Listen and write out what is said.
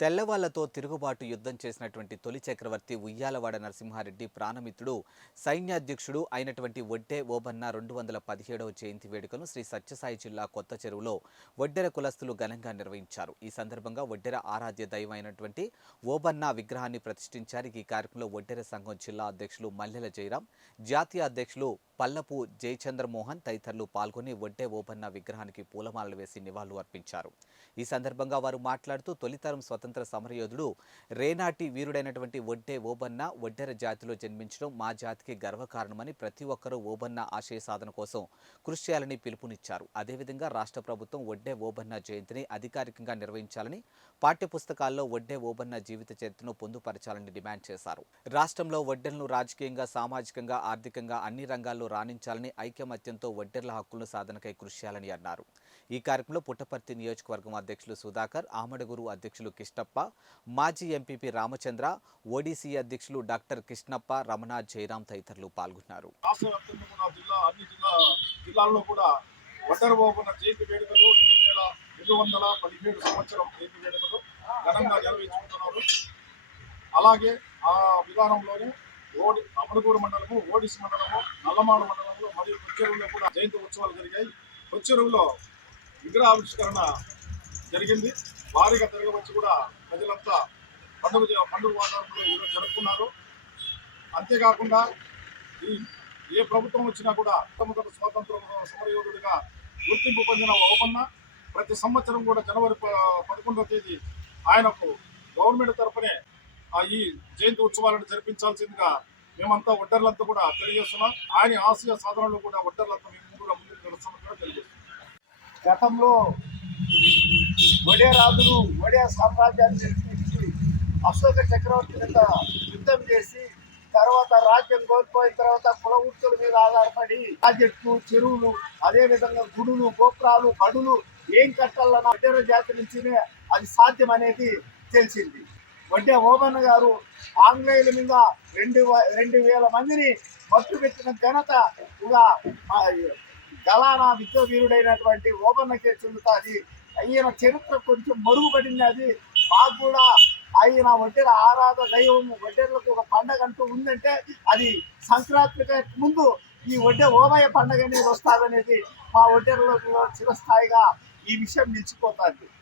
తెల్లవాళ్లతో తిరుగుబాటు యుద్ధం చేసినటువంటి తొలి చక్రవర్తి ఉయ్యాలవాడ నరసింహారెడ్డి ప్రాణమిత్రుడు సైన్యాధ్యక్షుడు అయినటువంటి వడ్డే ఓబన్న 217వ జయంతి వేడుకను శ్రీ సత్యసాయి జిల్లా కొత్త చెరువులో వడ్డెర కులస్తులు ఘనంగా నిర్వహించారు. ఈ సందర్భంగా వడ్డెర ఆరాధ్య దైవం అయినటువంటి ఓబన్న విగ్రహాన్ని ప్రతిష్ఠించారు. ఈ కార్యక్రమంలో వడ్డెర సంఘం జిల్లా అధ్యక్షులు మల్లెల జయరాం, జాతీయ అధ్యక్షులు పల్లపు జయచంద్రమోహన్ తదితరులు పాల్గొని వడ్డే ఓబన్న విగ్రహానికి పూలమాలలు వేసి నివాళులు అర్పించారు. ఈ సందర్భంగా వారు మాట్లాడుతూ తొలితరం స్వతంత్ర సమరయోధుడు రేనాటి వీరుడైనటువంటి వడ్డే ఓబన్న వడ్డెర జాతిలో జన్మించడం మా జాతికి గర్వకారణమని, ప్రతి ఒక్కరూ ఓబన్న ఆశయ సాధన కోసం కృషి చేయాలని పిలుపునిచ్చారు. అదేవిధంగా రాష్ట్ర ప్రభుత్వం వడ్డే ఓబన్న జయంతిని అధికారికంగా నిర్వహించాలని, పాఠ్యపుస్తకాల్లో వడ్డే ఓబన్న జీవిత చరిత్రను పొందుపరచాలని డిమాండ్ చేశారు. రాష్ట్రంలో వడ్డెలను రాజకీయంగా, సామాజికంగా, ఆర్థికంగా అన్ని రంగాల్లో రాణించాలని, ఐకమత్యంతో వడ్డెర్ల హక్కుల సాధనకై కృషి చేయాలని అన్నారు. ఈ కార్యక్రమంలో పుట్టపర్తి నియోజకవర్గం అధ్యక్షులు సుధాకర్, ఆమడగురు అధ్యక్షులు కిష్టప్ప, మాజీ ఎంపీపీ రామచంద్ర, ఓడీసీ అధ్యక్షులు డాక్టర్ కృష్ణప్ప, రమణ, జయరాం తదితరులు పాల్గొన్నారు. జిల్లాల్లో కూడా వడ్డెర ఓబన్న జయంతి వేడుకలు 2217 సంవత్సరం జయంతి వేడుకలు ఘనంగా నిర్వహించుకుంటున్నారు. అలాగే ఆ విధానంలోనే అమరగూరు మండలము, ఓడిసి మండలము, నల్లమాడు మండలంలో మరియు కొచ్చెరువులో కూడా జయంతి ఉత్సవాలు జరిగాయి. కొచ్చెరువులో విగ్రహావిష్కరణ జరిగింది. భారీగా తిరగవచ్చి కూడా ప్రజలంతా పండుగ వాతావరణంలో ఈరోజు జరుపుకున్నారు. అంతేకాకుండా ఏ ప్రభుత్వం వచ్చినా కూడా మొట్టమొదటి స్వాతంత్ర సమరయోధుడిగా గుర్తింపు పొందిన ఓబన్న ప్రతి సంవత్సరం కూడా జనవరి 11వ తేదీ ఆయనకు గవర్నమెంట్ తరఫునే ఈ జయంతి ఉత్సవాలను జరిపించాల్సిందిగా మేమంతా వడ్డర్లంతా కూడా తెలియజేస్తున్నాం. ఆయన ఆశయ సాధనలో కూడా వడ్డర్లంతా మేము కూడా ముందుకు నడుస్తామని కూడా తెలియజేస్తున్నాం. గతంలో వడేరాజులు వడే సామ్రాజ్యాన్ని నిర్మించి అశోక చక్రవర్తి మీద యుద్ధం చేసి తర్వాత రాజ్యం కోల్పోయిన తర్వాత కుల వృత్తుల మీద ఆధారపడి ప్రాజెక్టులు, చెరువులు, అదేవిధంగా గుడులు, గోపురాలు, బడులు ఏం కట్టాలన్న వడ్డెర జాతి నుంచినే అది సాధ్యం అనేది తెలిసింది. వడ్డే ఓబన్న గారు ఆంగ్లేయుల మీద 2,000 మందిని మట్టుపెట్టిన ఘనత కూడా గలానా విద్యావీరుడైనటువంటి ఓబన్నకే చెందుతుంది. ఆయన చరిత్ర కొంచెం మరుగుపడింది. అది మాకు కూడా ఆయన వడ్డెర ఆరాధ దైవం, వడ్డెర్లకు ఒక పండగ అంటూ ఉందంటే అది సంక్రాంతికి ముందు ఈ వడ్డే ఓబయ్య పండగ అనేది వస్తుందనేది మా వడ్డెర్లలో చిరస్థాయిగా ఈ విషయం నిలిచిపోతుంది.